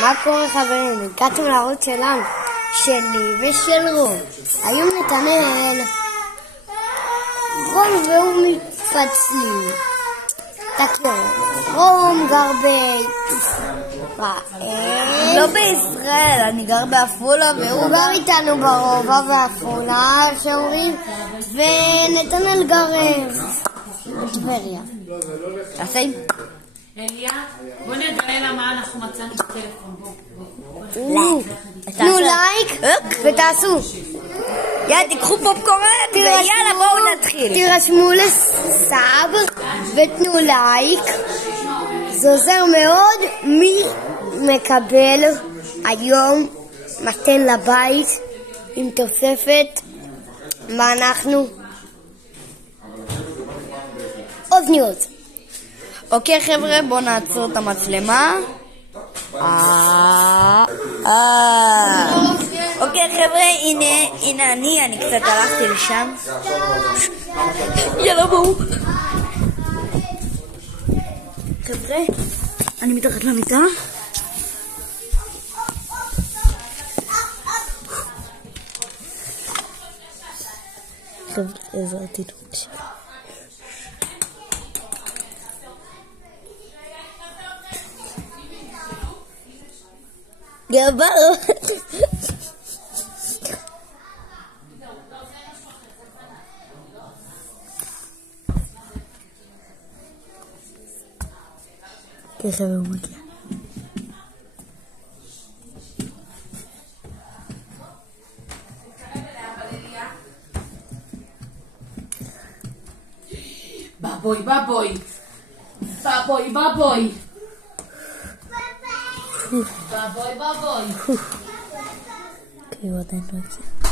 מה קורה חברים? הגעתם לערוץ שלנו, שלי ושל רום. היום נתנאל, רום והוא מתפצלים. תכירו, רום גר בישראל. לא בישראל, אני גר בעפולה והוא גר איתנו ברובע בעפולה, שאומרים, ונתנאל גר בטבריה. תעשי? אליה, בוא נגלה לה מה אנחנו מצאנו בטלפון. תנו לייק ותעשו. יאללה, תיקחו פופקורן ויאללה בואו נתחיל. תירשמו לסאב ותנו לייק. זה עוזר מאוד. מי מקבל היום מתן לבית עם תוספת מה אנחנו? אוזניות. אוקיי חבר'ה, בואו נעצור את המצלמה. אוקיי חבר'ה, הנה אני קצת הלכתי לשם. יאללה בואו חבר'ה, אני מתחת למיטה. חבר'ה, עזרתי תקשיב. גבר ככה הוא מגיע. בבוי בבוי בבוי בבוי בבוי בבוי. כאילו עדיין לא יוצא.